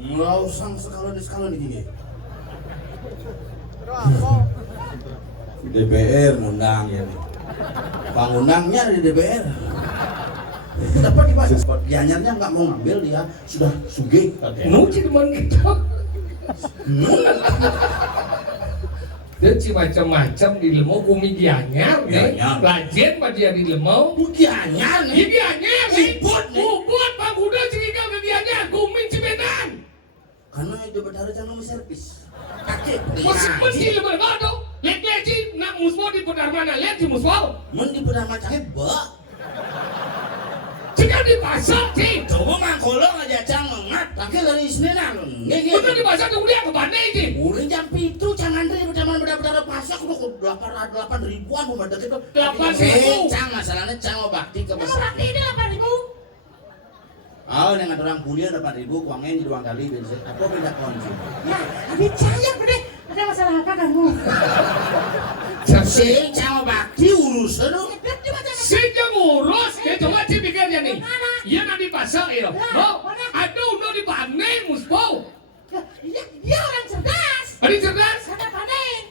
Nggak usah sekali nih. DPR ngundang ya. Pengundangnya di DPR. Dapat dibaca. Gianyarnya nggak mau ngambil, dia sudah sugih. Nuci teman kita. Dia ci macam-macam di lemau kumi gianyar, rajin mah dia di lemau. Gianyar nih. Gianyar nih. Bubut Pak Buda cerita ke gianyar, kumi cibenan. Karena itu berdarah jangan mau servis. Kakek. Mesti lebar kado. Lihat ci, nak musbau di pedar mana? Lihat ci musbau. Mun di pedar macam hebat. Jika di pasar ci. Coba mangkolong aja cang mengat. Kakek dari Senin Betul di pasar tuh dia ke Bandai ci. Ulin jam itu jangan dari benar-benar pasar udah 8 ribuan pembadak itu. 8.000. Cang masalahnya cang mau bakti ke Kalau besar. bakti itu 8.000. Oh, dengan orang kuliah 8.000, uangnya di 2 kali bensin. Apa beda kunci? Ya, tapi cayang gede. Ada masalah apa kamu? Sing cang mau bakti urusan lu. Sejak ngurus, dia coba ci pikirnya nih. Iya nanti pasar itu. Oh, aduh udah di Bandai musbau. Dia orang cerdas. Ada cerdas. Sana pandai.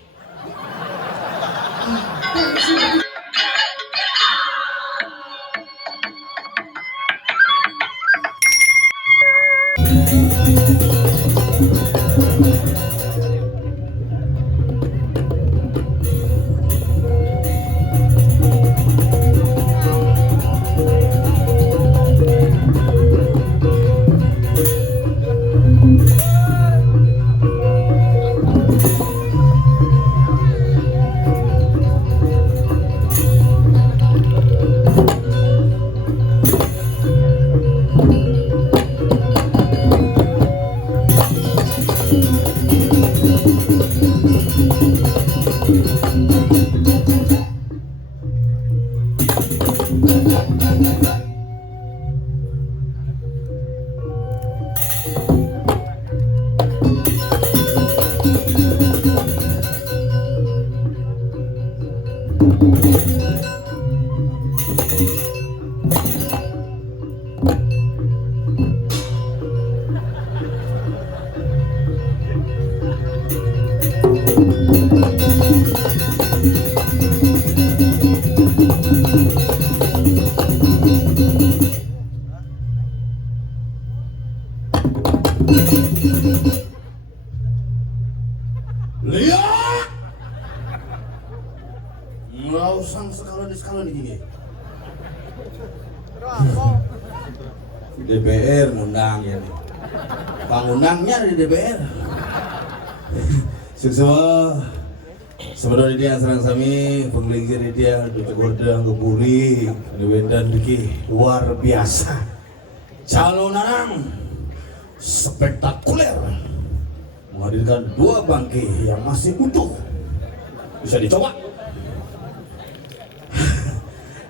Lihat. Nggak usah sekali nih. DPR ngundang ya. Pengundangnya di DPR. Sukses. Sebenarnya dia serang sami pengelinggir dia di Tegordang Geburi di Wendan Diki luar biasa. Calon narang spektakuler menghadirkan 2 bangke yang masih utuh. Bisa dicoba.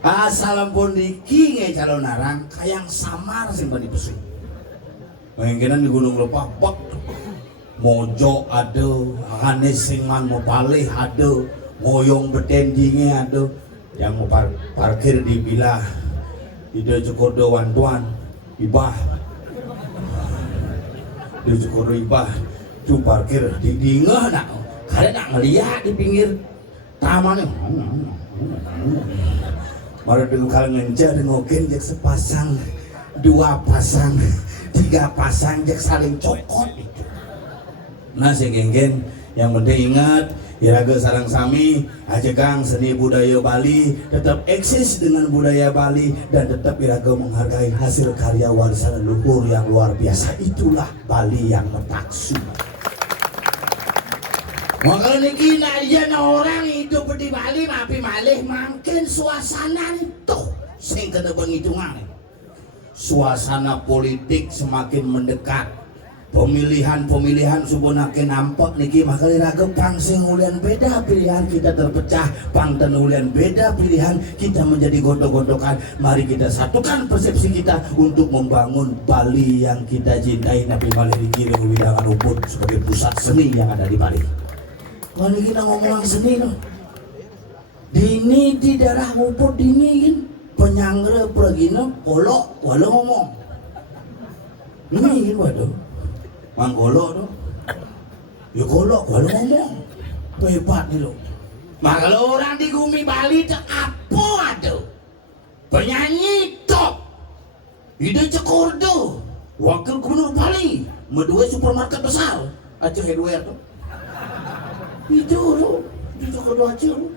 Assalamualaikum diki nge calon narang kayang samar sing bani pesu. Mengingkinan di Gunung Lepapak Mojo ada, Hanes Singman mau palih ada, ngoyong betendingnya ada, yang mau parkir di bilah, ide Cukodo Wantuan, ibah, di Cukodo ibah, tu parkir di dingah nak, kalian nak ngeliat di pinggir tamannya, baru dulu kalian ngejar ngokin jak sepasang, 2 pasang, 3 pasang jak saling cokot. Nah si geng-geng yang penting ingat Iraga Sarang Sami Ajegang seni budaya Bali tetap eksis dengan budaya Bali dan tetap Iraga menghargai hasil karya warisan leluhur yang luar biasa. Itulah Bali yang metaksu. Maka niki aja orang hidup di Bali mapi malih makin suasana itu sing kena penghitungan. Suasana politik semakin mendekat. Pemilihan subunakin nampak niki makali raga pang sing ulian beda pilihan kita terpecah, pang dan ulian beda pilihan kita menjadi gondok-gondokan. Mari kita satukan persepsi kita untuk membangun Bali yang kita cintai. Nabi Bali dikirim wilangan Ubud sebagai pusat seni yang ada di Bali. Kalau kita ngomong seni loh, dini di daerah Ubud dini penyangre pergino kolok walau ngomong ini waduh. Manggolo tuh. Ya golok, kalau ngomong. Hebat nih lo. Maka kalau orang di Gumi Bali itu apa ada? Penyanyi top. Ide Cekordo. Wakil Gubernur Bali. Medua supermarket besar. Aceh Hardware tuh. Itu lo. Di Cekordo Aceh lo.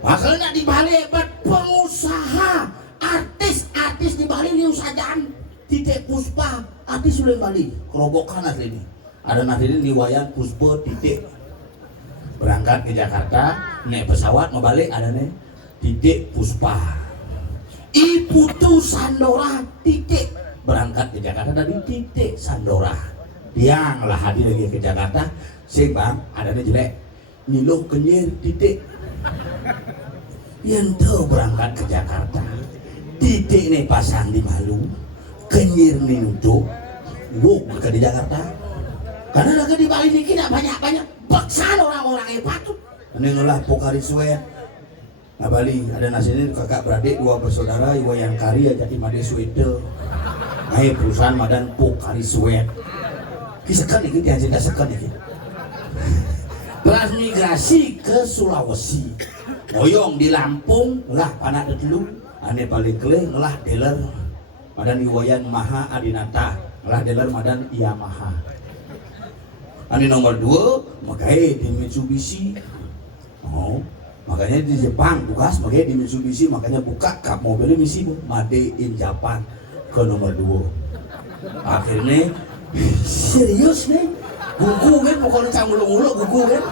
Maka nak di Bali hebat pengusaha. Artis di Bali ini usahaan. Titik Puspa. Artis sudah Bali. Kerobokan asli ini. Ada nasirin di wayang Puspa titik. Berangkat ke Jakarta, naik pesawat mau balik ada nih titik Puspa. Iputu Sandora titik berangkat ke Jakarta dari titik Sandora. Yang lah hadir lagi ke Jakarta, sing bang ada nih jelek, Nilo Kenyir titik. Yang tuh berangkat ke Jakarta, titik nih pasang di Malu, Kenyir nih untuk, wuk ke di Jakarta. Karena lagi di Bali ini tidak banyak baksan orang-orang hebat tuh. Ini ngelah Pokari Suet. Nah Bali ada nasi ini kakak beradik dua bersaudara iwa yang kari aja di Made Suete. Nah perusahaan Madan Pokari Suet. Kisekan ini dia tidak sekan ini. Transmigrasi ke Sulawesi. Moyong di Lampung lah panak dulu. Ane paling kelih ngelah dealer Madan Iwayan Maha Adinata. Ngelah dealer Madan Yamaha. Ini nomor 2, makanya di Mitsubishi. Oh, makanya di Jepang tugas, makanya di Mitsubishi, makanya buka kap mobilnya misi Made in Japan ke nomor 2. Akhirnya serius nih, gugu kan, pokoknya cangulung-ulung gugu kan.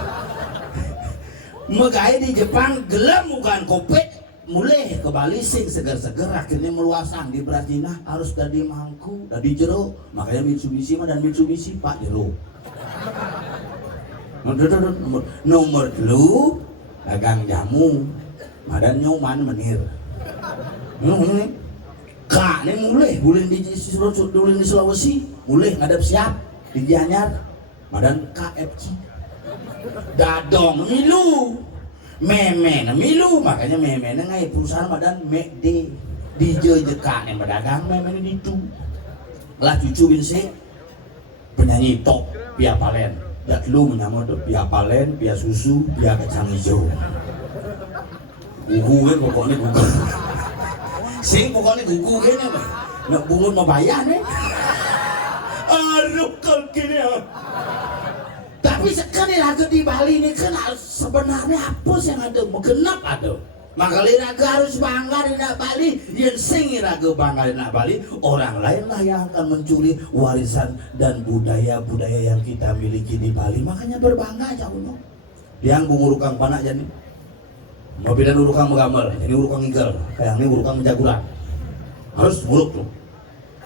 Makanya di Jepang gelam bukan kopet, mulai ke Bali sing seger-seger, akhirnya meluasang di Brazil harus dari mangku, dari jero, makanya Mitsubishi dan Mitsubishi Pak jero. Nomor dulu dagang jamu Madan nyoman menir. Kak ini mulai di Sulawesi mulai ngadap siap di Gianyar Madan KFC dadong milu meme milu makanya meme ngai perusahaan Madan McD di jejeka yang berdagang meme ini itu lah cucu binsi penyanyi top Pia Palen, dak lu menyamot Pia Palen, Pia Susu, Pia Kacang Hijau. Gugu kan pokoknya gugu. Sing pokoknya gugu kan apa? Nak bungun mau bayar nih. Aduh kaki dia. Tapi sekali lagu di Bali ini kan sebenarnya apa yang ada? Kenapa ada? Maka raga harus bangga di Bali. Yang sing raga bangga di Bali, orang lainlah yang akan mencuri warisan dan budaya-budaya yang kita miliki di Bali. Makanya berbangga aja uno. Yang bungurukang panak jadi. Mobilan urukang megamel, ini urukang igel. Kayak ini urukang menjaguran. Harus buruk tuh.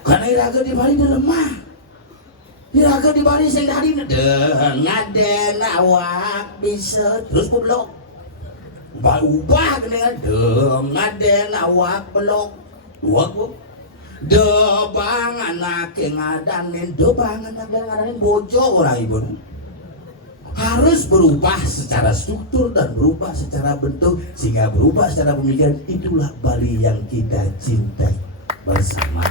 Karena raga di Bali dia lemah. Raga di Bali sing dari ngaden awak bisa terus goblok. Ubah dengan ngaden awak pelok dua gua debang anak ngadanin debang anak ngadanin bojo orang ibu harus berubah secara struktur dan berubah secara bentuk sehingga berubah secara pemikiran. Itulah Bali yang kita cintai bersama.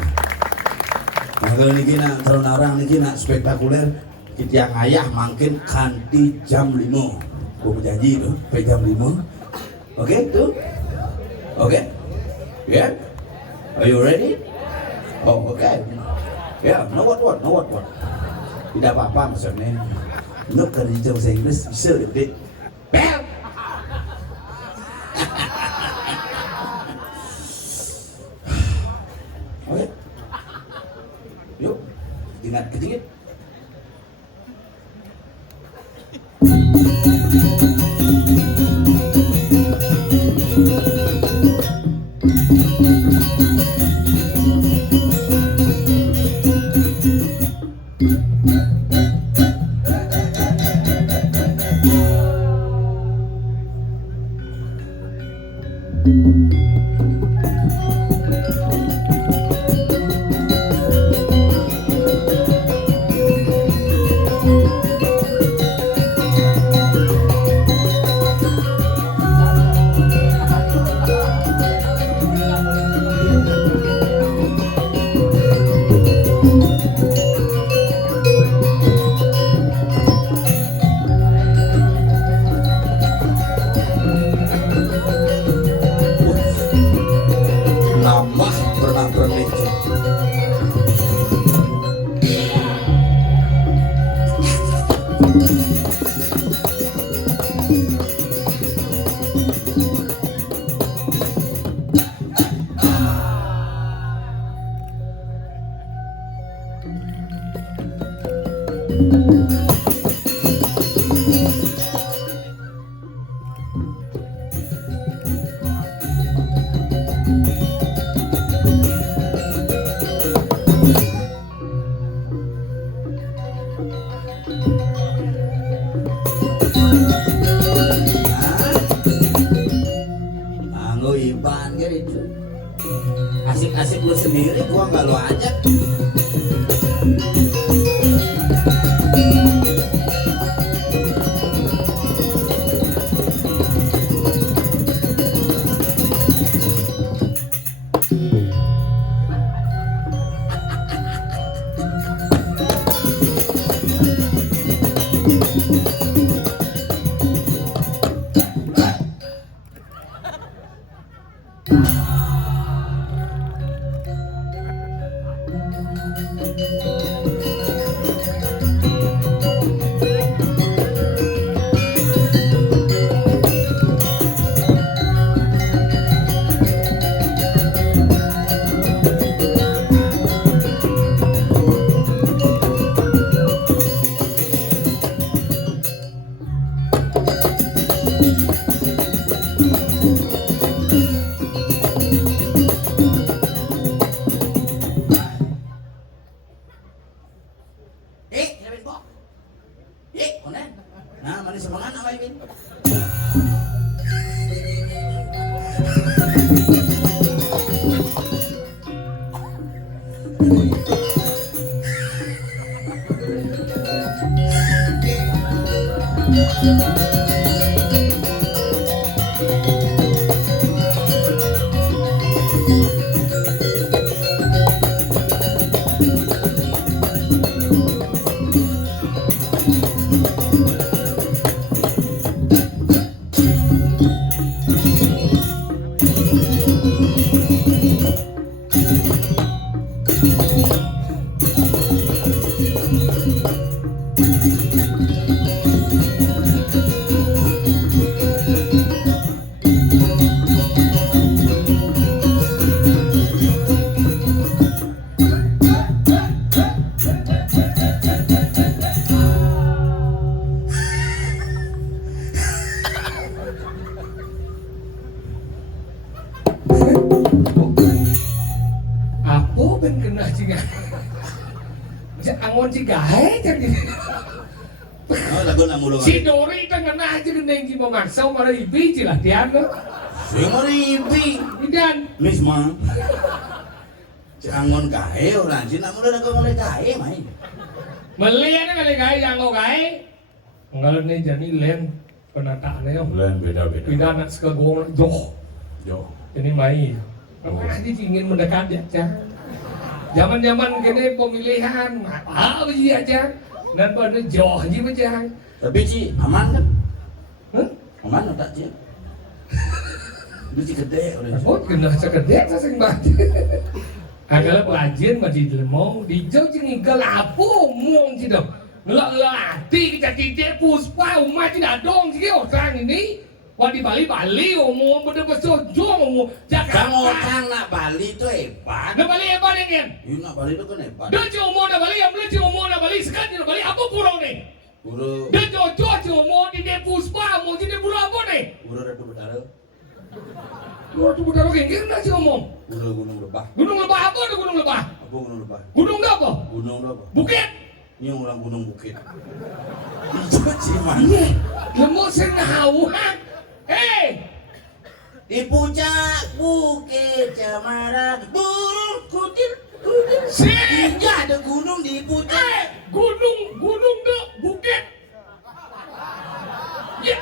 Nah kalau ini kena terus orang ini kena spektakuler kita yang ayah makin kanti jam 5 gua berjanji tuh sampai jam 5. Okay, tuh. Okay. Yeah. Are you ready? Oh, okay. Yeah. No what. Tidak apa-apa maksudnya. No kan di bahasa Inggris bisa gede. Bel. Oke. Yuk. Ingat ketingit. Anggo iban gitu. Asik-asik lu sendiri, gua nggak lu ajak. Nah, manis semangat apa ini? Angon si gahe kan gitu. Oh, lagu nak mulung. Si Dori kan kena aja gendeng si mau ngangsau malah ibi si latihan lo. Si maribi. Dan Lis mah. Si angon gahe orang si nak mulung lagu mulai gahe main. melihatnya kali gahe yang lo gahe. Enggak nih jadi lem penataannya yo. Lain beda-beda. Pindah nak sekagong joh. Yo. Ini main. Karena dia ingin mendekat aja. Zaman-zaman gini pemilihan apa aja. Dan pada jauh aja. Tapi Ci, aman kan? Hah? Aman tak Ci? Ini Ci gede oleh. Oh, kena segede sing banget. Agak pelajin masih mau dijauh tinggal apa mong tidak. Latih kita titik puspa umat tidak dong sih orang ini. Wah di Bali omong bener-bener jong Jakarta. Orang nak Bali itu hebat. Nak Bali hebat ni kan? Iya nak Bali itu kan hebat. Dia cuma nak Bali, yang beli cuma nak Bali sekarang nak Bali apa pulau ni? Pura. Dia cuma di Puspa, mau jadi pulau apa ni? Pura Ratu Betara. Pulau tu pulau gengger nak cuma. Pura Gunung Lebah. Gunung Lebah apa tu Gunung Lebah? Apa Gunung Lebah? Gunung apa? Gunung apa? Bukit. Ini orang Gunung Bukit. Itu Ci mana? Lemuk senau ha? Di puncak bukit Cemara burung kutil. Iya ada gunung di puncak. Gunung dek bukit. Ya.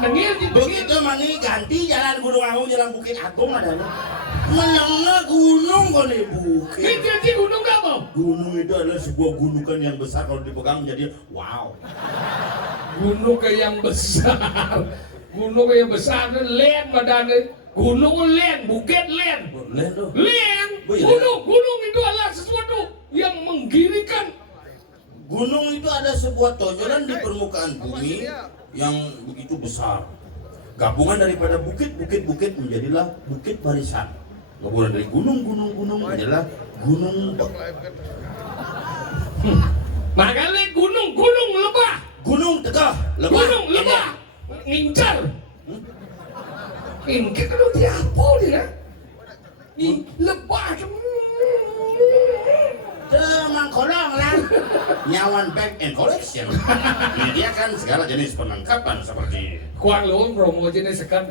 Nengil di Begitu mani ganti jalan Gunung Agung jalan Bukit Agung ada. Menengah gunung kok nih bukit. Ini gunung apa? Gunung itu adalah sebuah gunungan yang besar kalau dipegang menjadi wow. Gunung kayak yang besar. Gunung yang besar itu len badannya. Gunung len, bukit len. Len tuh. Len. Oh, iya. Gunung itu adalah sesuatu yang menggiringkan. Gunung itu ada sebuah tonjolan di permukaan bumi yang begitu besar. Gabungan daripada bukit-bukit menjadilah bukit barisan. Gabungan dari gunung menjadilah gunung. Makanya gunung lebah. Gunung tegah, lebah. Gunung lebah. Ngincar. Ini kalau dia apa dia? Ini lebah. Demang kolong lah. Nyawan Bag and Collection menyediakan segala jenis perlengkapan seperti Kuang luang promo jenis sekat.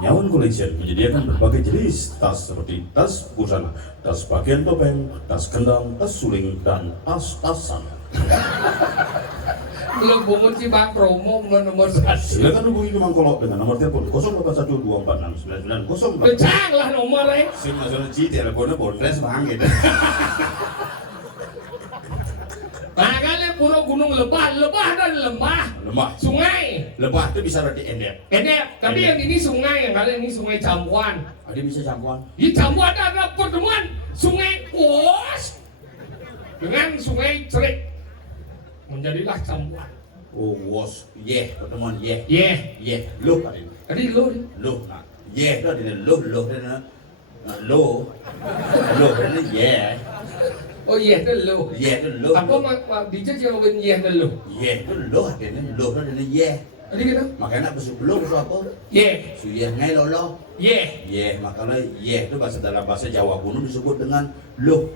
Nyawan Collection menyediakan berbagai jenis tas seperti tas busana, tas pakaian topeng, tas kendang, tas suling, dan tas-tasan. Belum bungut sih bang promo nomor 1. Silakan hubungi Mang Kolok dengan nomor telepon 0812469904. Kecang lah nomornya. Sim nasional Ci teleponnya bondres bang gitu. Makanya pura gunung lebah dan lembah. Lembah. Sungai. Lebah itu bisa rada endek. Tapi yang ini sungai, yang kali ini sungai Campuan. Ada bisa campuran. Di Campuan ada pertemuan sungai Pos dengan sungai Cerik. Menjadilah Campuan. Oh, was. Pertemuan Yeah. Loh tadi. Tadi lo nih. Loh, nah. Itu ada loh dan loh. Loh dan Oh iya itu lo. itu loh. Apa mak bijak sih ngomongin iya itu lo. Itu loh artinya loh dan Tadi gitu. Makanya besok belum besok apa? Yeah. Suyah ngai lolo. Yeah. Makanya itu dalam bahasa Jawa kuno disebut dengan loh.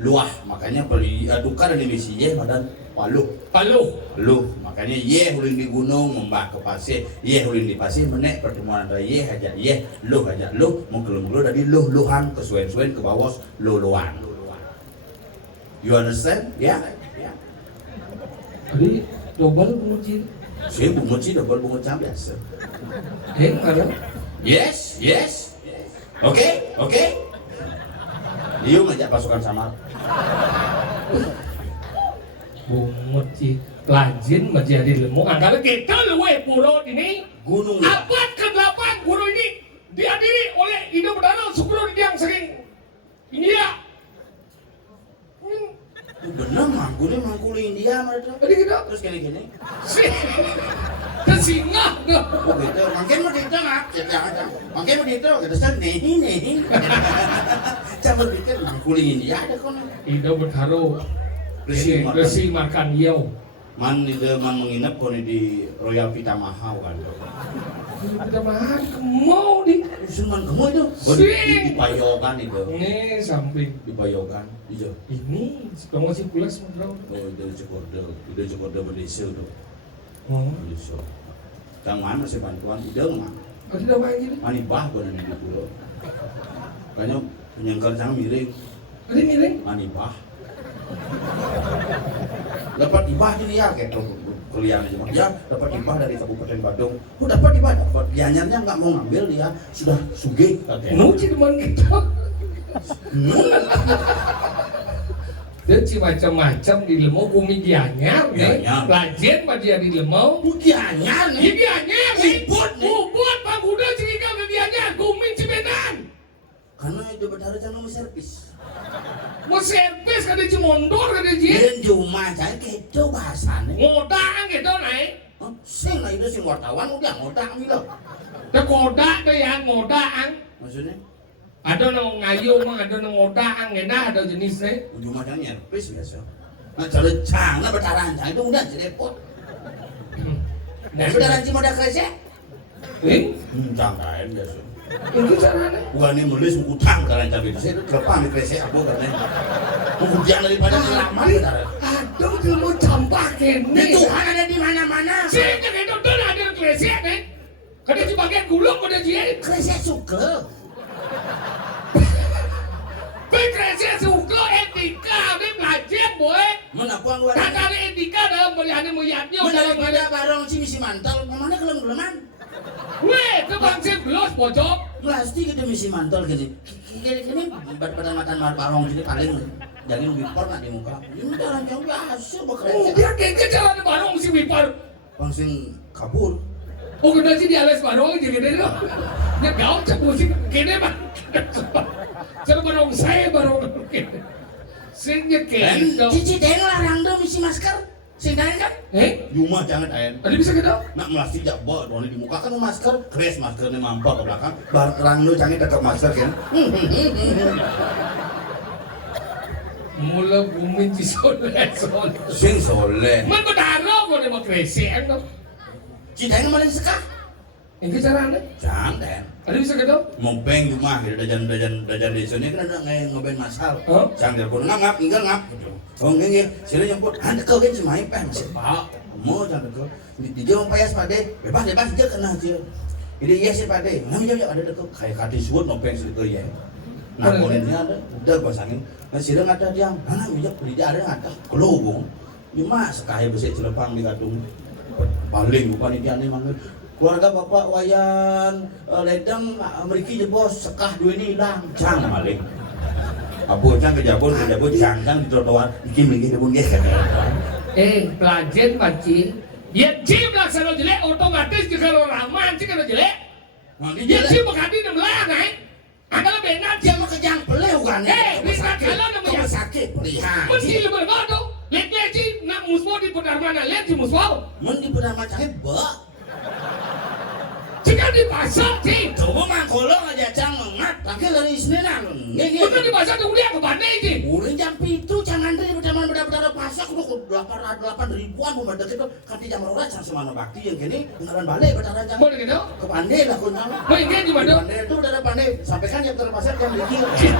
Luah. Makanya diadukan dari misi dan paluh. Luh. Makanya uling di gunung membah ke pasir. Uling di pasir menek pertemuan antara ajak luh mau kelum dari luhan ke suen ke bawah luan. You understand? Ya. Tadi double bungut. Saya bungut sih double bungut jam biasa. Ada. Yes. Oke. Liu ngajak pasukan samar. Bungut sih. Lajin menjadi lemuk. Angkala kita luwe pulau ini. Gunung. Abad ke-8 pulau ini dihadiri oleh Indo Bedana Sukuro yang sering India. Bener mangkuli India mereka. Tadi kita Terus gini. ke singa. Oh gitu. Makin mau dito nggak? Jangan. Makin mau dito. Kita sedang nih. Campur pikir mangkuli India ada kon. Indo Bedana Resi makan yau. Man menginap kon di Royal Pitamaha kan. Kita makan mau di. Suman kamu itu. Di Payogan itu. Ini samping. Di Payogan. Iya. Ini kamu masih pulas bro. Oh dari Cekorda Malaysia tuh. Oh. Malaysia. Kang mana sih bantuan ideng mah. Tadi udah main gini. Ani bah bener di pulau. Kayaknya penyengkar jangan miring. Tadi miring. Ani bah. Dapat ibah di dia kayak kuliah aja. Ya dapat ibah dari Kabupaten Badung. Dapat Gianyarnya nggak mau ngambil dia sudah sugih. Nuci teman kita. Dan si macam-macam di lemau bumi Gianyar nih. Lajin mah dia di lemau. Gianyar nih. Gianyar nih. Ubud Pak Buda cerita ke Gianyar. Gumin Cimedan. Karena itu berdarah jangan servis. Mau servis kada cemondor kada jin. Dan cuma saya keco bahasanya. Ngodang gitu naik. Sing lah itu sing wartawan udah ngodang bilang. Ada kodak deh ya ngodang. Maksudnya? Ada nang ngayu mah ada nang ngodang enak ada jenisnya. Ujung macam nyerpis biasa. Nah kalau cangna berdarah itu udah repot. Berdarah cuma ada kresek. Cangkain biasa. Itu caranya. Bukan ini menulis utang karena cabai saya itu kelepang di kresek apa karena kemudian daripada lama berdarah. Aduh kamu campak ini. Tuhan ada di mana-mana. Sehingga itu tuh ada kresek nih. Kada di bagian gulung kada jin. Kresek suka. Kresek suka etika ini belajar boy. Menapa gua Tak ada etika dalam melihatnya melihatnya. daripada barang si misi mantel, mana kelem-keleman? Weh, itu bangsa gelos pojok. Pasti kita misi mantel gini. Gini pada makan marparong gini paling jadi wipar nak di muka. Ini jalan jauh biasa bekerja. Dia kayak jalan barong si wipar. Langsung kabur. Oh gede sih di alas barong aja gede loh. Dia gaul cek musik gede bang. Cara barong saya barong gede. sing nyeke Dan itu. cici den larang dong isi masker. Sing daen kan? Yuma jangan daen. Ada bisa gitu? Nak melasti jak bawa doni di muka kan masker, kres maskernya mampar ke belakang. Bar terang lu canggih dekat masker kan. Mula bumi ci soleh. Sing soleh. Man bedaro kok mau kresek tuh. Cidaen malah sekah. Ini caranya. Jangan den. Ada bisa gitu? Mopeng rumah gitu dajan desa ini kan ada ngeben masal. Oh. Jangan telepon ngap tinggal ngap gitu. Oh nggih, sila nyemput. Anda kau kan cuma ipeh masih pak. Mau jangan kau. Di jauh payas pade, bebas aja kena dia. Jadi iya sih pade. Nggak jauh ada dekat kayak kadi suut nopeng situ ya. Nah polennya ada, udah pasangin. Nah sila ngata dia, mana bijak beli dia ada ngata. Kelubung. Cuma sekaya besi celepang di kadung. Paling bukan ini aneh manggil. Keluarga bapak wayan ledeng meriki je bos sekah dua ini hilang jang maling abu jang kejabun jang di trotoar bikin lagi kebun ge Pelajen mancing. Ya cim laksana jelek otomatis juga orang mancing kalau jelek. Ya cim bekadi nem lang Agak lebih enak dia mau kejang peleu kan bisa kalau namanya sakit lihat mesti lebih bodoh. Lihat cim nak musbah di pedar mana lihat si musbah. mun di pedang macamnya bak Jika di pasar cim. coba mangkolong aja jang mengat lagi dari Senin Betul di pasar tuh dia ke Bandai cim. Udah jam itu jangan dari benar-benar pasak udah 8 ribuan mau deket itu kati jam rolas sama bakti yang gini beneran balik beneran jangan Boleh gitu? ke Pandai lah kun nama. Boleh gitu gimana? Pandai itu udah ada Pandai sampaikan yang terpasar yang bikin.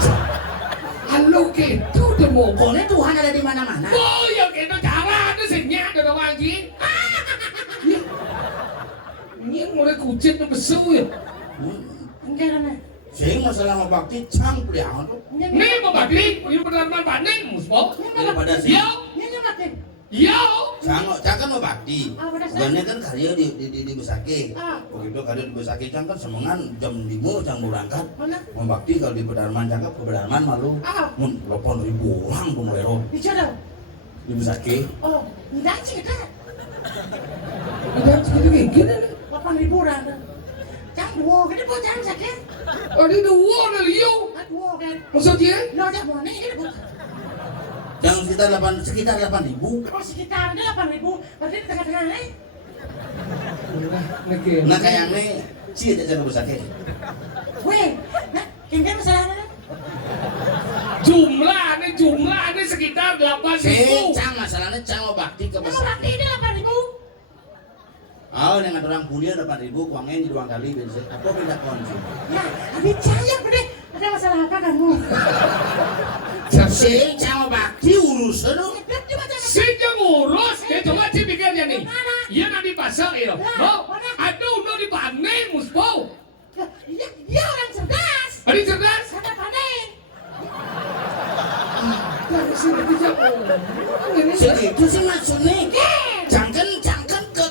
Halo gitu deh mau. Pokoknya Tuhan ada di mana-mana. Oh ya gitu cara itu senyap ada orang cim. Ini mulai kucing tuh besu ya. Enggak ana. Sing masalah ngabakti cang priangan tuh. Nih mau bakti, ini benar-benar Bandai musbah. Daripada sih. Yo, Nya makan. yo. Cang kan mau bakti. Ah, pada saat- Bukannya kan karya di Besake. Ah. Begitu karya di Besake cang kan semengan jam 5 cang berangkat. Mana? Mau bakti kalau di Pedarman cang ke Pedarman malu. Ah. Mun 8.000 orang pun lero Bicara. di Besake. Oh, enggak sih kan. Ada segitu kayak gini nih. 8.000 orang. Jangan dua, gede po jangan sakit. Ada dua dari yo. Dua kan. Maksudnya? Lo ada mana ini po? Yang sekitar 8.000. Oh sekitar ada 8.000. Berarti di tengah-tengah nih. Nah kayak ini sih aja ke Besake. Weh, nah, kengkeng masalahnya. Jumlahnya sekitar 8.000. Sing cang masalahnya cang mau bakti ke Kalau Besake. berarti ini 8.000. Oh, dengan orang kuliah 8.000 uangnya di 2 kali bensin. Aku pindah kunci. Ya, habis cahaya gede. Ada masalah apa kamu? Sing cang mau bakti urusan dong. Lihat coba jangan. Sejak ngurus, ya coba sih pikirnya nih. Iya nanti pasang itu. Oh, aduh, udah di Bandai musbau. Dia orang cerdas. Ada cerdas. Ada pandai. Dari sini bisa ini. Segitu sih maksudnya. Jangan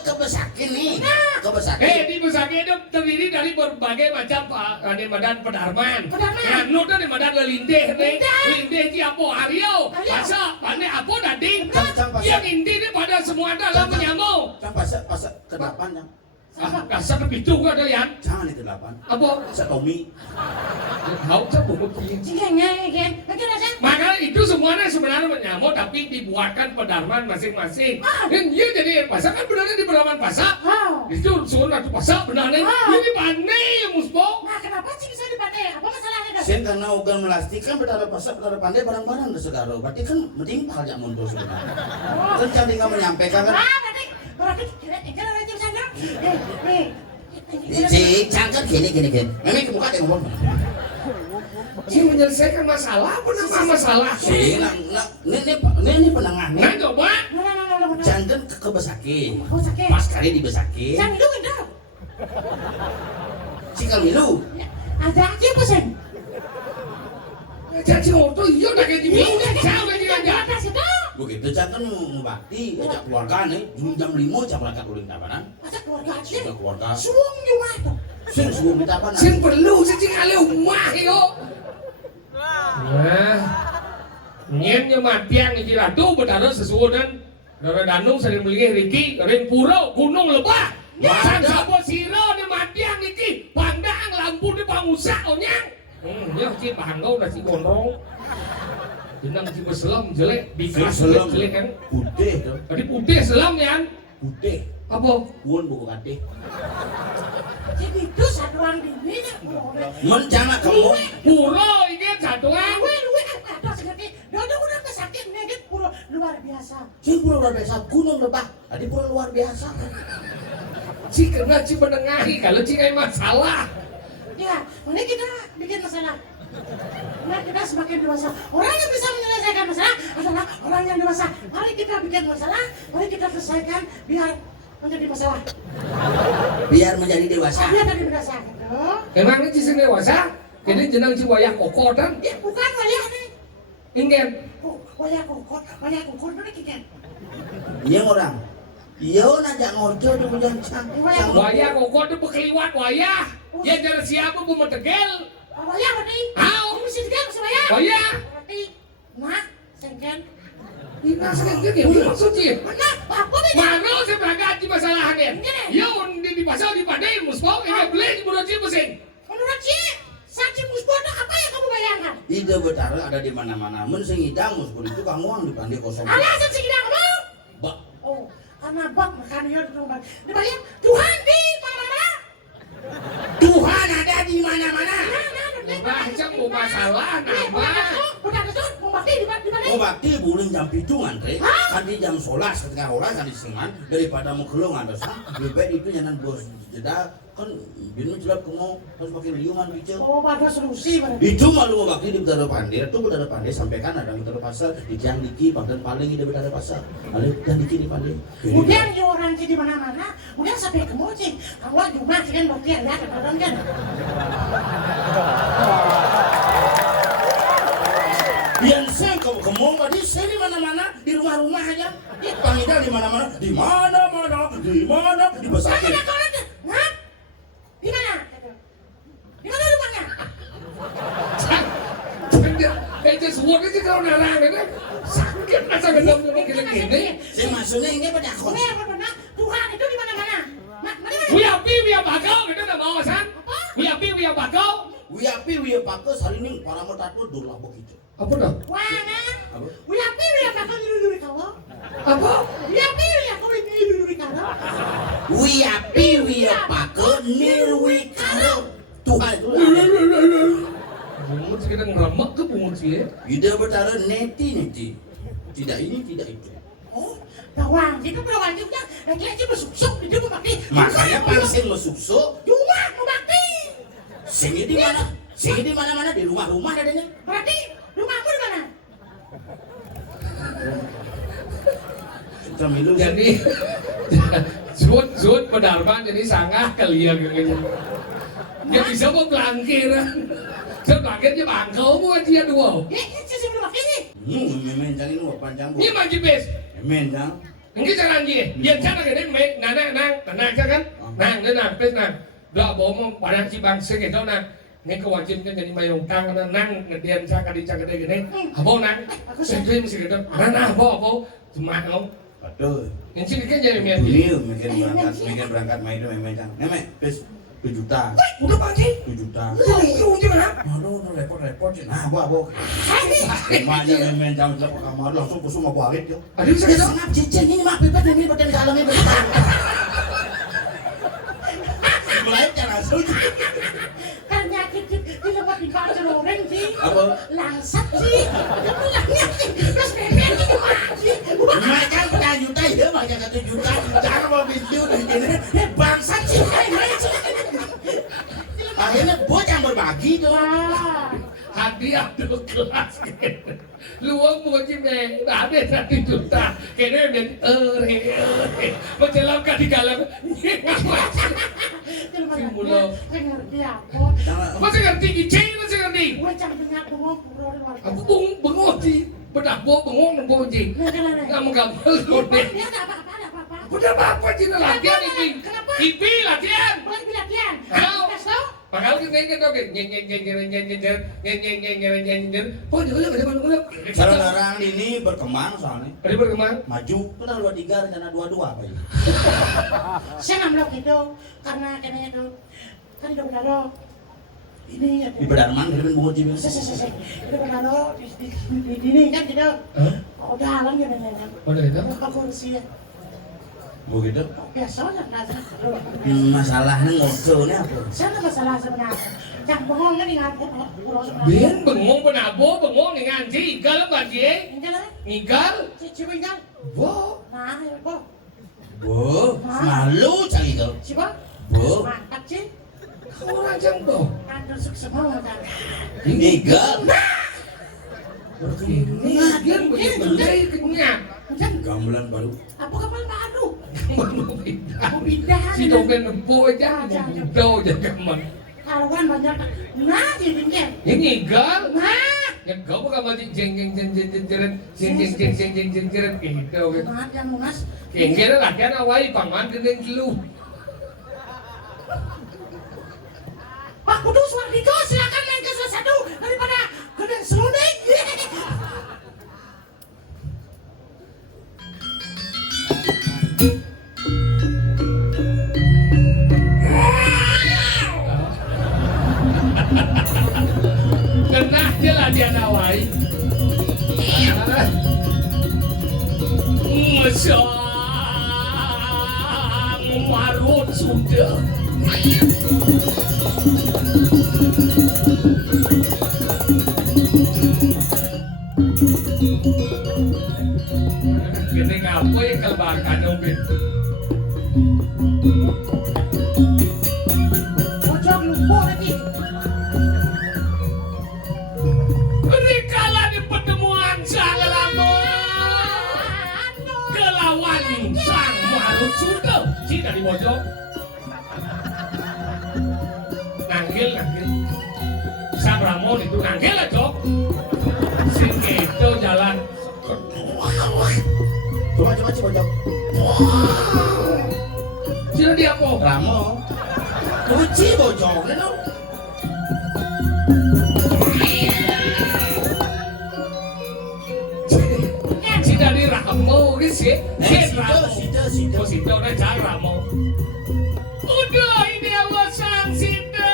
ke Besake nih. Ke Besake. Di Besake itu terdiri dari berbagai macam ada Medan Pedarman. Pedarman. Ya, nu ada Medan Lindeh nih. Lindeh. Lindeh di Apo Aryo. Aryo. Masa Bandai Apo Dading. Cang Yang inti ini pada semua adalah menyamau. Cang pas ke-8 cang. Kasar begitu gak ada yang. Jangan itu 8. Apa? Sa Tommy. Tahu tak buku Jingkengnya kan. Mungkin ada. Maka itu semuanya sebenarnya menyamuk tapi dibuatkan pedarman masing-masing. Dan dia jadi pasar kan benarnya di Pedarman pasar. Oh. Itu suruh satu pasar benarnya. Ini Bandai yang musbau. Nah, kenapa sih bisa dipandai? Apa masalahnya dong? Sen karena ugan melastikan betara pasar betara pandai barang-barang dah saudara. Berarti kan menimpal jak mundur sebenarnya. Kan jangan tinggal menyampaikan kan. Berarti kan ada jam sana. Cang kan gini. Memang kebuka dia ngomong. Ini menyelesaikan masalah apa nama masalah? Ini penengah nih. Nah coba. Jangan ke Besake. Oh, sakit. Pas kali di Besake. Jangan dulu dong. Cikal milu. Ada aja pesan. Jadi orto iya udah kayak gini. Jauh kayak gini aja. Atas itu. Begitu jangan mau bakti, ajak keluarga nih. Jam 5 jam berangkat uling tabanan. Masa keluarga aja. Ajak keluarga. Suung juga tuh. Sing subuh minta apa Sing perlu sih kali umah itu. Nah, nyen matiang iki ratu betara sesuwunan. Dara danung sering beli Riki, ring pura gunung lebah. San sabo siro di matiang iki, pandang lampu di pangusak onyang. Ya si panggau nasi gondrong. jenang cipa selam jelek di kelas Selam. jelek kan Putih tuh. tadi putih selam ya Putih. apa Kuon buku kadeh. Jadi itu satuan ini nya. Mencana kamu. puro ini satuan Luwe ada segede. Dodo udah kesakit nih puro luar biasa. Sing pura luar biasa gunung lebah. Tadi pura luar biasa. si kena si menengahi kalau si kayak masalah Ya, ini kita bikin masalah. Nah, kita semakin dewasa. Orang yang bisa menyelesaikan masalah adalah orang yang dewasa. Mari kita bikin masalah, mari kita selesaikan biar menjadi masalah. Biar menjadi dewasa. Biar jadi dewasa gitu. emang ini si dewasa jadi jenang si wayah kokot kan Ya, bukan wayah nih. ingin Wayah kokot ini kita. Iya orang. Iya najak ngojo di punya cang. wayah kokot itu bekeliwat wayah ya dari siapa pun metegel Wayah berarti. Au. Ini mesti juga mesti wayah. wayah Berarti, nah, sengken. ini maksudnya gini maksudnya Mana? Apa nih? mana saya berangkat di masalahannya Gini. ya di pasal di padai muspau ini beli di bulan mesin Menurut Cie, saksi musbono apa yang kamu bayangkan? Ide betara ada di mana-mana. Men sing idang muspur itu kamu ang dipandi kosong. Alasan sih kita kamu? Ba, Oh, karena bak makannya di rumah. Dibayang Tuhan di mana-mana. Tuhan ada di mana-mana. baca mau masalah nambah Udah kesut, mau bakti di mana? Oh bakti bulan jam pitungan teh. Kan di jam 11 ketika rolas kan disengan daripada mau kelong ada sah. Lebih baik itu nyanan bos jeda kan binu jelap kamu harus pakai liuman bicara. Oh, pada solusi berarti. Itu malu mau bakti di betara pandai. Itu betara pandai sampaikan ada betara pasar di tiang diki bahkan paling di betara pasar. Ada tiang diki di pandai. Kemudian di orang di mana-mana, kemudian sampai ke Mojing. Kamu cuma sih kan bakti ada kadang kan. Yang saya kamu tadi saya di mana-mana di rumah-rumah aja. Pangida di mana-mana, di mana, di Saya besakin. tidak tahu lagi. Nah, di mana? Di mana rumahnya? itu semua itu kalau narang itu sakit masa gendam gini-gini Saya maksudnya ini pada aku. Ini apa benar? Tuhan itu di mana-mana. Mana? Wia pi wia bakau gitu udah mau san wia pi wia bakau Wia pakai hari ini para mertatu dolah begitu. apa dah Wana. Apa? Wia bakal dulu kalau. apa Wia kau ini dulu kalau. Wia pakai nirwi karo. Tuhan itu. bungut sih kita ngeremek ke bungut sih ya Ide bertara neti. Tidak ini, tidak itu. Oh, bawang itu udah lagi aja besuk-besuk di rumah bakti. Makanya pangsing mesukso. Di rumah mau bakti. Sini di mana? Sini di mana-mana di rumah-rumah adanya. Berarti rumahmu di mana? Sudah milu. jadi zut pedarman jadi sangat kalian gitu dia bisa mau pelangkir saya pelangkir dia bangkau buat dia dua Ini sih sebelum bakti nih. Memen jangan ini panjang bu. ini maju bes Memen jangan. ini jangan gini dia cara gini nang tenang kan nang pes nang dah bawa mau pada si bangsa gitu nang ini kewajiban jadi mayung kang nang ngedian cakap di cakap gini apa nang saya tuh mesti gitu nang apa cuma lo Aduh. ini sih kan jadi mian Ini mikir berangkat main itu memen jangan. Nemek, pes 7 juta. udah pagi 7 juta. lu gimana Aduh, repot sih. Nah, gua. Rumahnya memen jangan ke kamar langsung kusuma balit yo. ada bisa gitu Senap cicing ini mah pipet ini pakai kalungnya besar. Mulai langsung. Karena di tempat tinggal seroreng sih. Apa? Langsat sih. Pulangnya sih. Terus nenek itu mati. Mereka punya juta ya, makanya 1 juta. Jangan mau video di sini. Bangsat sih. Akhirnya buat yang berbagi tuh. hadiah dulu kelas luang buat cime ada 1 juta kayaknya dia menjelamkan di galang Saya ngerti apa. masih ngerti gicing masih ngerti Gue jangan dengar bengong bro luar. aku bengong sih bedak bengong dan bengong nggak mau gampang lu deh Dia ada apa-apa. udah apa Cina latihan ini Kenapa? Ipi latihan Bukan latihan. Tahu. Kasih tau? bakal kita ingat oke Sekarang ini berkembang soalnya. Tadi berkembang Maju, itu tanggal 23 rencana 22 apa ya? Saya ngambil gitu karena kayaknya itu kan udah benar. Ini ya. Di Bedarman kirimin bunga cibir. Itu benar di ini kan kita. Hah? Oh, dalam ya benar. Oh, dari itu? Aku kursi ya. Begitu. Biasanya nasa. Masalahnya ngobrolnya apa? Sana masalah sebenarnya. Yang bengong kan ingat pulau sebenarnya. Biar bengong penabo, bengong nih nganci, igal bagi, Ingat lah. igal, Cibu ingat. bo, Nah, ya bo. Bu, malu cari itu. Cibu. Bu, Mantap sih. orang jam bo, Kan semua kan. Igal. ini dia beli kenyang, Kan Gamelan baru. apa kapal baru? mau pindah, Mau pindah. si dogen nempo aja, mau jaga man, Kalau kan banyak. Nah, jadi kan. ini igal, Nah. ya kau bukan mati jeng jeret gitu, Banget yang lunas. yang kira lah kan awai paman gendeng dulu, Pak Kudus Wardiko silakan main ke salah satu daripada gedeng serunding. kena dia lah dia nawai, Masang marut sudah. Gini ngapa ya kelebakan obit? Pojok lupa lagi. Berikala di pertemuan sang lama kelawan sang marut sudah. Si dari pojok. Nanggil. Sang Ramon itu nanggil lah cok. Sing itu jalan. Coba bocok. Sini dia apa? Ramo. Uci bocok. Kan? Si dari Ramo ini sih. Situ. Oh situ udah jangan Ramo. Udah ini awal sang situ.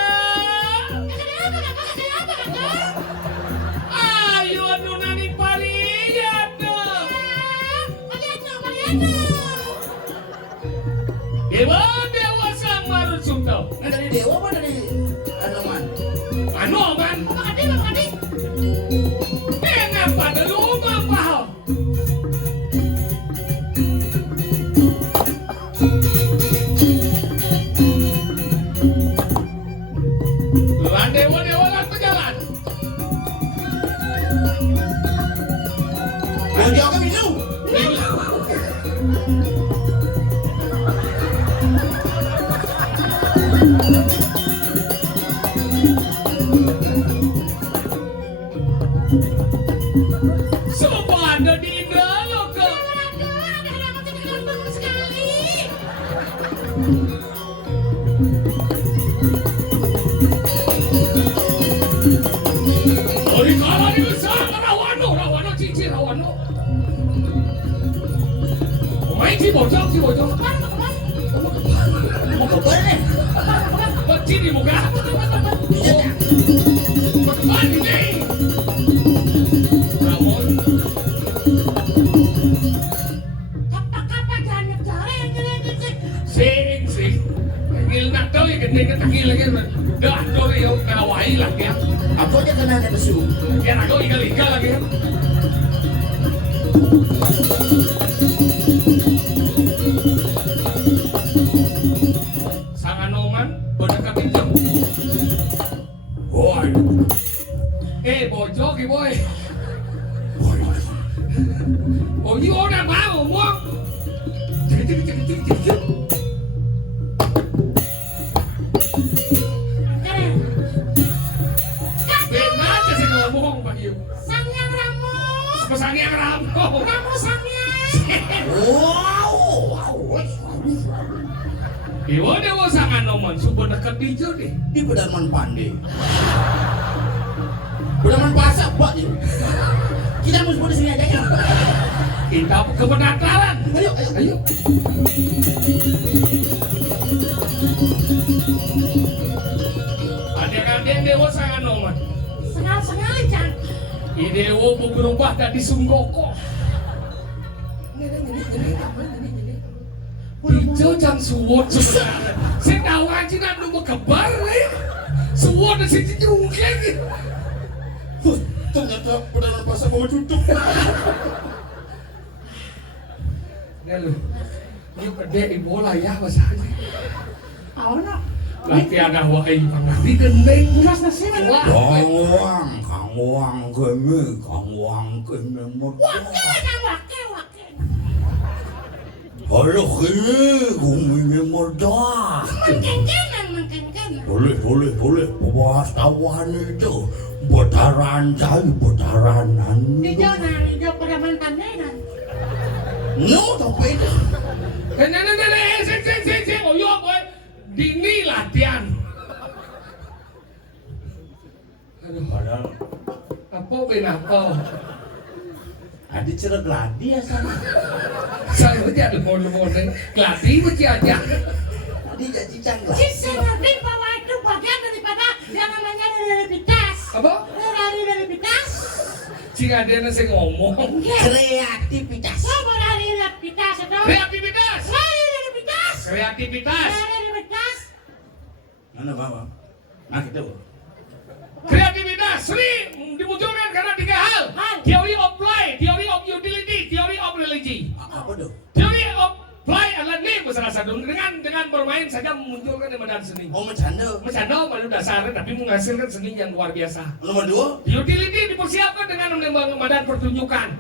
Ayo anu nani parian dong. Dewa sang marut sumpah. Nah, dari dewa apa dari Anoman? Anu man. Apa kadi? Ngapa ada rumah paham? Lan dewa lan berjalan. Bocok ke minum. Semua ada di dalam ke. Ori kala di besar Rawano cici Rawano. Main si bocok. Mau ke mana? Bocci di muka. Iya tak? Bagaimana ini? Ramon. Kapan jangan nyecara yang gini. Sing. Ngil nak tahu ya gendeng ngil lagi. Dah tahu ya kawai lah ya. Apa aja kena ada besu? Ya nak kau igal lagi ya. Sang Anoman berdekat pinjam. Boy. Bojok boy. Oh, you orang mau mau. Cek. Benar ke sih kalau bohong Pak Yu. Sangyang Ramo. Apa sangyang Ramo? Ramo sangyang. Wow. Iwo dewa sang Anoman subuh dekat dijo deh. Di Bedarman Pandai. Bedarman Pasar buat ni. Kita harus di sini aja ya. Kita ke penataran. Ayo. Adik-adik Idewo sangat nomor. Sengal-sengali Cang. Idewo berubah dari Sunggoko. Hijau jam suwot sebenarnya. Saya tahu aja nanti mau kebar nih. Suwot dan sini jungkir. Ternyata perdana pasar mau tutup. Ini lu, ini gede bola ya bahasanya. Awalnya. Latihan awai pangati gendeng. Jelas nasi mana? Kang Wang keme Wake. Halo kene gumi merda. Mengkengkenan. Boleh. Wartawan itu betaran. Hijau pada mantannya kan. No, tapi itu. Sing, oyo boy. Dini latihan. Aduh, Padahal apa benapa? ada cerah gladi ya sana. Saya aja ada model-model. Keladi mesti aja. Tadi jadi canggih. Nanti bahwa itu bagian daripada yang namanya reliabilitas. Apa? Reliabilitas. Jika dia nasi ngomong. Kreativitas. Apa reliabilitas itu? Kreativitas. Reliabilitas. Kreativitas. Reliabilitas. Mana bawa? Nah kita. Kreativitas sering dimunculkan karena 3 hal. Theory of play, theory of utility, theory of religi. Apa tuh? Theory of play adalah nih salah satu dengan bermain saja memunculkan medan seni. Oh bercanda. Bercanda baru dasarnya tapi menghasilkan seni yang luar biasa. Nomor 2. Utility dipersiapkan dengan medan pertunjukan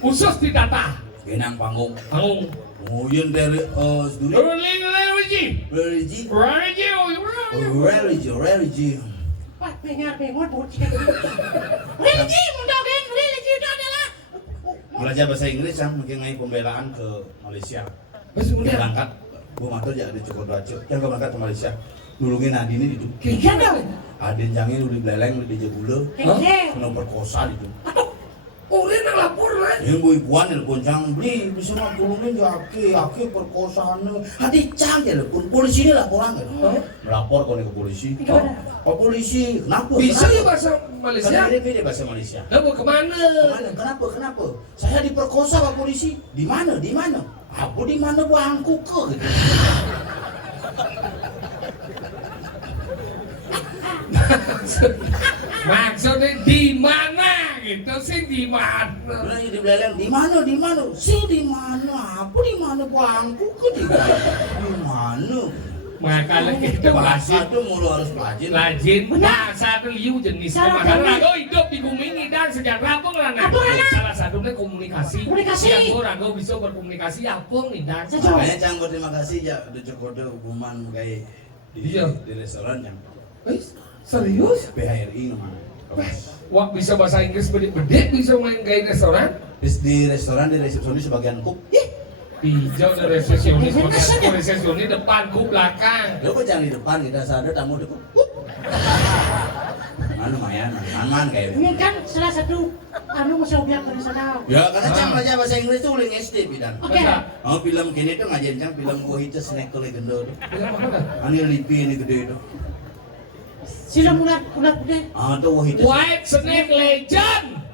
khusus di data. Genang panggung. Panggung. Kemudian dari studio. Religi. Religi. Religi. Pak pengar bocil. Religi mendogen religi itu adalah Belajar bahasa Inggris yang mengenai pembelaan ke Malaysia. Masuk Dia mulia. berangkat. Gua matur ya di Cokodaco. Yang berangkat ke Malaysia. Nulungin Adin itu. Kian dong. Adin jangin udah beleleng udah dijebule. Kengkeng. Kena perkosa itu. Oh, dia nak lapor kan? Yang bu ibuan telepon cang beli bisa nak tolongin aki perkosaan. Hadi cang telepon polisi ini laporan kan? Melapor kau ke polisi. Gimana? Pak polisi, kenapa? Bisa ya Kenapa? bahasa Malaysia? Karena dia bahasa Malaysia. Lah mau kemana? Kenapa? Saya diperkosa Pak polisi. Di mana? Aku di mana bangku ke? Gitu. Maksudnya di mana gitu sih di mana? Bilang di belakang di mana? Si di mana? Aku di mana bangku ke? Di mana? Makanya kita Bahasa itu mulu harus belajar. Lajin bahasa itu liu jenisnya. Makanya rago hidup di bumi ini dan sejak rago nggak salah satunya komunikasi. Yang rago bisa berkomunikasi apa nih dan? Makanya cang berterima kasih ya udah cukup hukuman kayak di restoran yang Serius? BHRI namanya. Wah bisa bahasa Inggris bedek bisa main kayak restoran? Di restoran di resepsionis sebagian kup. Hijau ada resepsionis, resepsionis depan, ku belakang. Lo kok jangan di depan kita sadar tamu depan. Lumayan, aman kayak. Ini kan salah satu museum yang di sana. Ya karena cang belajar bahasa Inggris tuh uling SD bidan. Oke. Oh film kini tuh ngajarin cang film Wahita Snake Legenda. Film mana? Ani lipi ini gede itu. Silang ulat gede. Tuh Wahita. White Snake Legend.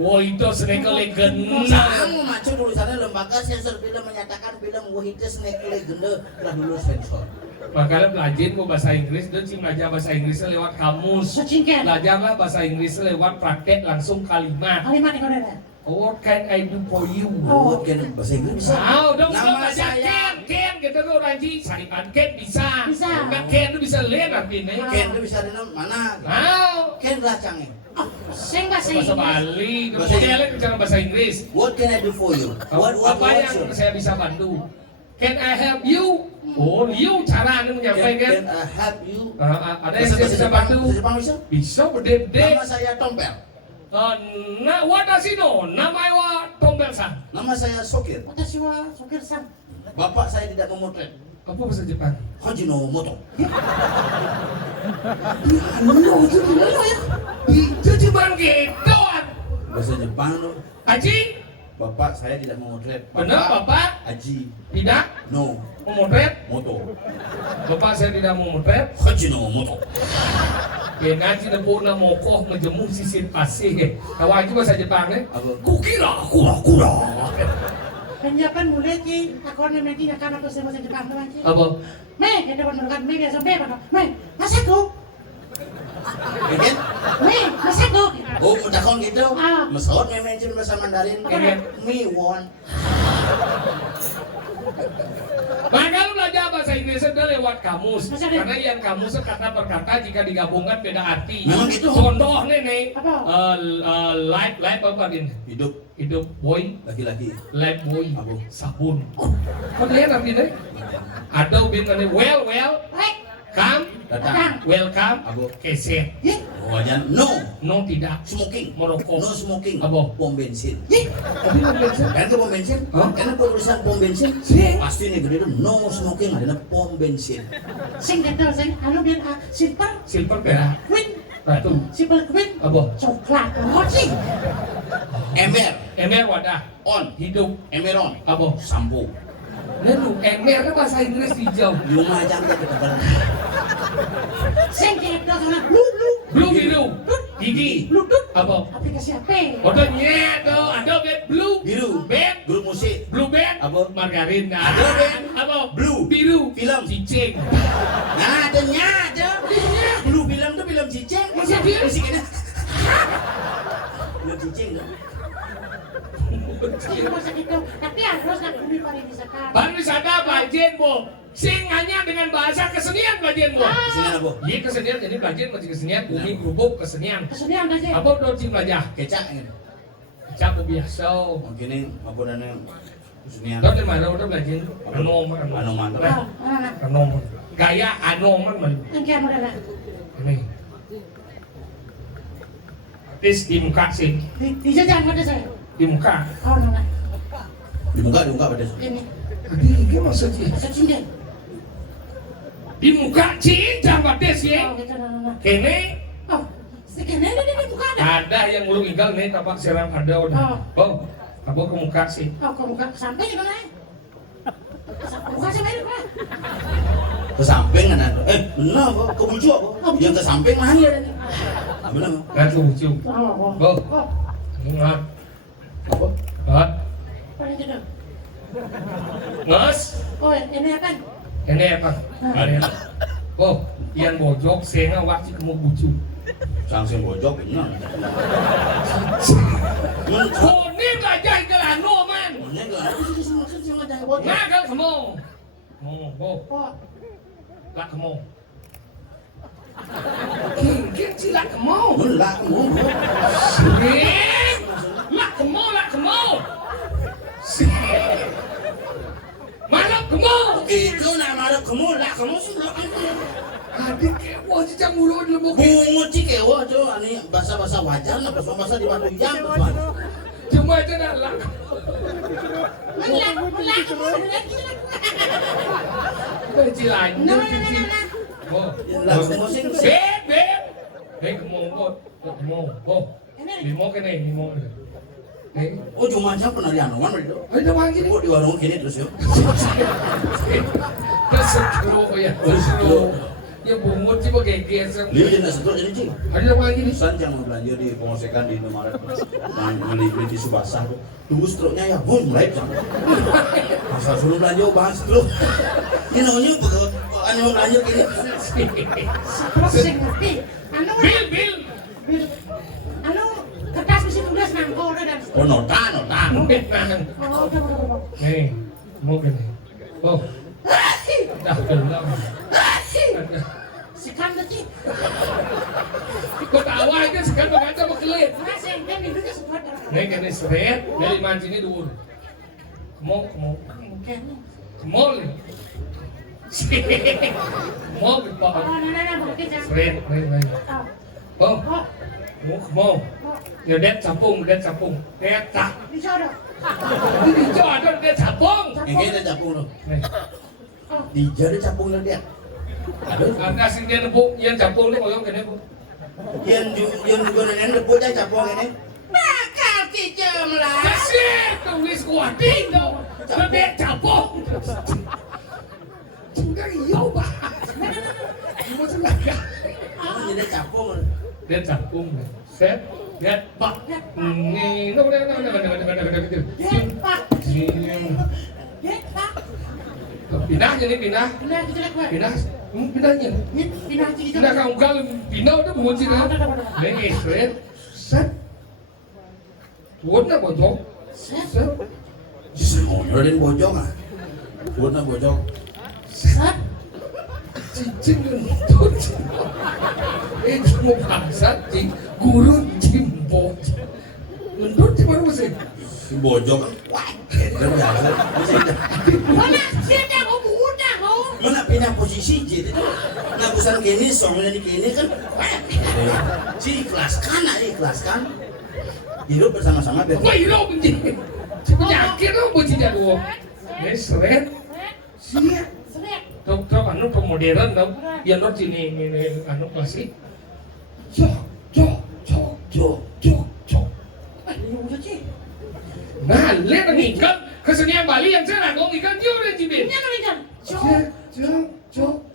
Wah itu Snake Legend. Sekarang macu tulisannya lembaga sensor film menyatakan film Wahita Snake Legenda telah lulus sensor. Makanya belajar kok bahasa Inggris dan sih belajar bahasa Inggrisnya lewat kamus. Secingket. Belajarlah bahasa Inggrisnya lewat praktek langsung kalimat. Kalimat yang ada. What can I do for you? Oh, kan bahasa Inggris bisa. Dong Nama belajar saya Ken gitu tuh Ranji. Saripan Ken bisa. Bisa. Nggak Ken tuh bisa lihat artinya. Ken itu bisa di mana? Ken belacangnya. Sing bahasa Bahasa Inggris. Bali. Bahasa Modelnya bicara bahasa Inggris. What can I do for you? Apa yang saya bisa bantu? Can I help you? Oh, you cara anda menyampaikan. Can I help you? Ada yang saya bisa bantu. Bahasa Jepang bisa? Bisa berde-bede. Nama saya Tompel. Watashi no namae wa Tombel-san. Nama saya Sokir. Watashi wa Sokir-san. Bapak saya tidak memotret. Apa bahasa Jepang? Hajinomoto. Itu Jepang gitu. Bahasa Jepang tuh. Haji, Bapak saya tidak memotret. benar Bapak? Haji. Tidak No. memotret? Moto. Bapak saya tidak memotret. Hajinomoto. Kena Cina Bona mokoh menjemur sisir pasir ke. Kawan itu bahasa Jepang ni. Apa? Kura. Penyiapan mulai Ci, aku nanti akan aku sama Jepang teman Ci. Apa? Me, kita menemukan me biasa me pada. Me, masaku. Bikin? Me, masaku. Oh, udah kon gitu. Ah. Mesot memencin bahasa Mandarin. Apa? Me won. Maka lu belajar bahasa Inggris itu lewat kamus. Masa dia- Karena yang kamus itu kata per kata jika digabungkan beda arti. Memang gitu? Contoh nih. Apa? Life apa din? Hidup Boy. laki-laki. Life boy. Apa? Sabun. Kau lihat artinya? Ada bintangnya well. Baik. Come. Datang. Welcome. Apa? Keset. Ye, Oh, aja no. No tidak. Smoking. Merokok. No smoking. Apa? Pom bensin. ye. Tapi nggak bisa. Kan ke pom bensin? Hah? Karena tulisan pom bensin. Sih. Pasti nih gede tuh no smoking ada pom bensin. Sing kata sing anu biar silver Silver perak. queen. Ratu. Silver queen. Apa? Coklat. Oh sih. Emer wadah. On. Hidup. Emeron. Apa? Sampo. Lalu emer kan bahasa Inggris hijau. Luma aja kita ketebal. Sing kata sana blue. Blue biru. Gigi. Bluetooth. Apa? Aplikasi HP. Foto nyet tuh. Ada bed blue. Biru. Bed. Grup musik. Blue bed. Apa? Margarin. Nah. Ada bed. Apa? Blue. Biru. Film. Cicing. Nah, ada. Blue film tuh film cicing. Masa dia? Musiknya. Film cicing tuh. Sing masa gitu. Tapi harus nak bumi pariwisata. Pariwisata bajen bo. Sing hanya dengan bahasa kesenian bajen bo. Sini apa? Iya kesenian jadi bajen masih kesenian. Bumi kerupuk kesenian. Kesenian aja. Apa udah cing belajar? Kecak gitu. Cap biasa. Mungkin ini apa dan kesenian. Lo di mana udah belajar? Anoman. Anu mantap. Oh, anak. Anoman. Gaya anoman man. Engke anu dah. Ini. Artis di muka sih. Di jajan pada saya. Di muka. Oh, anak. Dibuka pada. Ini. Ini maksudnya. Masa cincin. Di muka cincang batis ya. Oh, gitu anak. Kene Oh, sekian ini buka ada. ada yang ngulung igal nih tapak serang ada udah. Oh, apa ke muka sih? Oh, kau buka sampai di mana? Buka sampai di mana? Ke samping kan ada. Benar apa? Ke bucu apa? Yang ke samping mana ya? Benar. Kan lucu. Oh, Oh, oh. ingat. Apa? Apa? Paling gitu. Mas, Oh, ini apa? ini apa? Ada. Oh, Ian bojok, senga waktu kamu bucu. Langsung bojok benar. Oh, ini belajar ke ano man. Ini enggak ada sih maksud sih enggak ada bojok. Nah, kan kamu. Oh, Oh, lah kamu. King sila kamu. Benar kamu. Lah kamu. Malam kamu. Itu nama ada kamu lah kamu sih belum. Adik kewo cicak mulut lebok. Bungut sih kewa tuh ani bahasa-bahasa wajar lah bahasa di batu jam. Cuma aja lah. melak kamu. Kecil lanjut kecil. Oh, Lah kamu sih beb. Hei kamu. Oh, limo kene. oh cuma aja pernah di anuan itu. Ada wangi nih. Oh di warung gini terus yuk. Kesetro ya, kesetro. Ya bungut sih pakai gesek. Dia jenis itu jadi cing. Ada wangi nih. San yang belanja di pengosekan di Indomaret, beli di Subasa, tunggu struknya ya, boom, mulai tuh. Asal suruh belanja bahas stroke. Ini namanya anu belanja gini. Prosing ngerti. Anu, Bil. anu kertas mesti tulis nangko udah dan. Oh nota. Oh, udah. Nih, mau gini. Oh, dah gelap. Sekarang tadi. Kau tawa aja sekarang berkaca berkelit. Masa yang kan itu kan semua. Nih kene seret dari mancing ini dulu. Kemol. Mungkin. Kemol. Kemol di Oh, pohon. nah, mungkin jangan. Seret, nih. Oh, Oh, kemol. Ya det capung. Det tak. bisa ada. Ini hijau ada det capung. Yang kita capung loh. Nih. Di jadi capung loh dia. Aduh, Angka sing dia nebuk, yang capung nih koyong kene bu. yang juga nenek debut aja capung ini. Bakal kicem lah. Kasih tulis kuatin dong. Det capung. Sudah iya pak. Mau sengaja. jadi capung. Dia capung. Set. Lihat Pak. Nih, no. Get pak. Get pak. Pinahnya nih pinah. Pindah ke jelek gue. Pinahnya. Pindah ke jelek. Pindah kau kalau pindah udah bukan sih kan? Nih, set. Set. Buat bojong. Set. Justru ngobrolin bojong ah. Buat bojong. Set. Cincin untuk itu mau bangsat cing guru cimbok untuk cuma apa sih Si bojong kan wah kan biasa. Mana siapa kau udah kau? Mana pindah posisi jadi nah bukan gini soalnya di gini kan wah. Si ikhlaskan hidup bersama-sama biar wah hidup penting penyakit dong buat tidak dua seret siap Kau anu modern tau, yang not sini anu klasik. Cok. Nah, lihat ikan kesenian Bali yang sana kau ikan dia udah cibin. Ini kan ikan. Cok.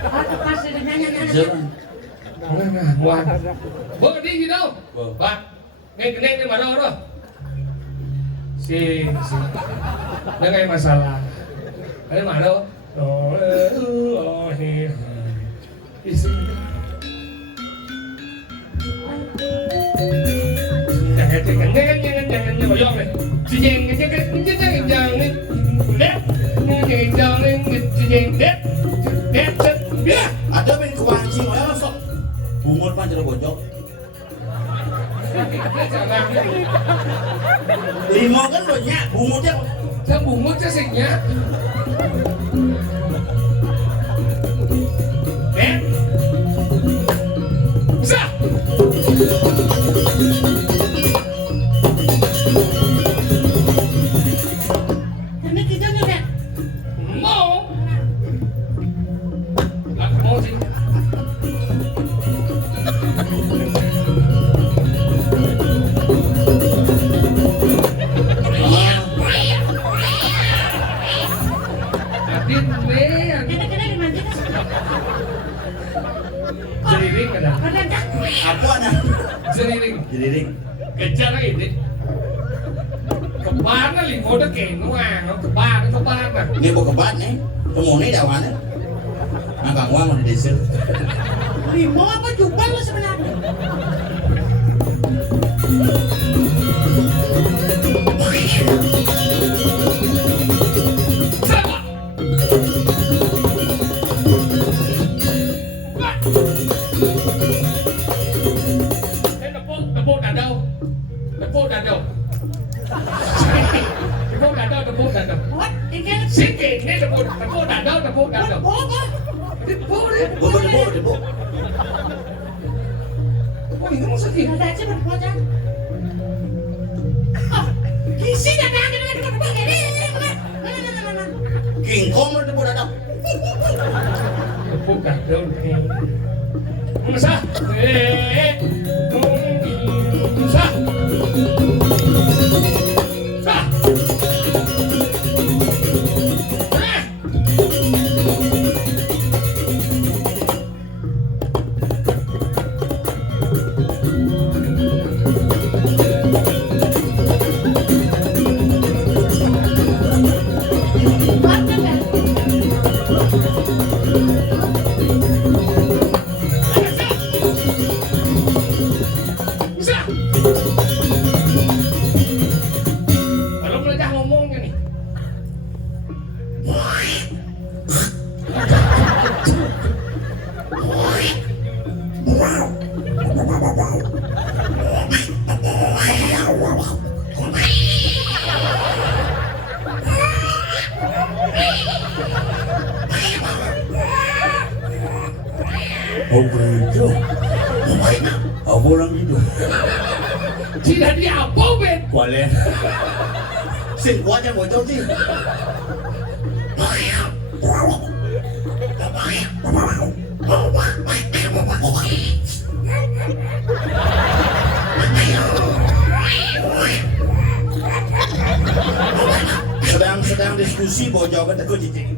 Aku pasti nanya. Nah, buat. Bawa di gitu. Pak, neng mana orang? Si. Dengan masalah. Ada mana? Isi. Jangan boyong deh. ada main kewancing orang sok bungut panjang bojong. Limau kan banyak bungutnya. Yang bungutnya sihnya. Bisa. Ini kita nih kan. Mau. Aku mau sih. Kita di mana? Jeriring ada. Apa anak? Jeriring. Kejar lagi deh. Keban nó liền ngồi đó kèn nó ăn nó keban nè. Ini mau kebat nih, temu nih dawannya. Agak uang mau di desa. Limau apa juga lo sebenarnya? Sama. Thế tepuk dah đâu? Tepuk dah đâu? Tepuk dah đâu? What? Ikan. Sikit ni tepuk dah đâu? Tepuk dah đâu? Bola. Tepuk ni. Tepuk. Oh, ini maksud dia. Ada aja berbuat kan? Kisi dah dah kita pakai ni. Mana. King Kong mau tepuk datang. Tepuk dah đâu? Masa? Sah. Kalau belajar ngomongnya nih. Oh begitu. Apa orang gitu? Tidak diapa, Ben. Kuala. Sing kuatnya bojong sih. Sedang diskusi bojong kan aku cicing.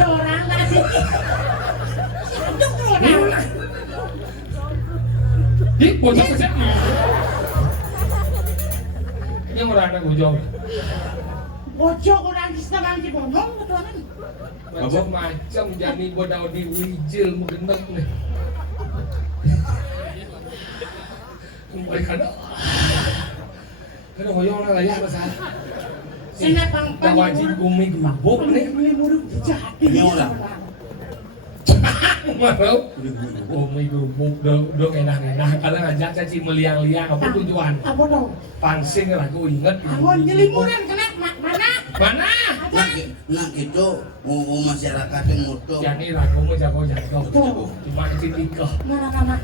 Orang nggak sih? Aduh, orang. Di bocah kecil. Ini orang anak bojong. Bojo kurang setengah di bonong ketuanan. Macam-macam jadi bodau di wijil menggenek nih. Mereka ada. Kada hoyong lah layar masalah. Sinapang Tak wajib bumi gemabuk nih. beli burung jadi. Ini orang. Mau? Bumi gemabuk dong enak-enak. Kalau ngajak caci meliang-liang apa tujuan? Apa dong? Pansing lah aku inget. Abon nyelimuran kena mana? Mana? Nah gitu, masyarakat yang mutu. Yang ini lah kamu jago-jago. Cuma titik Mana?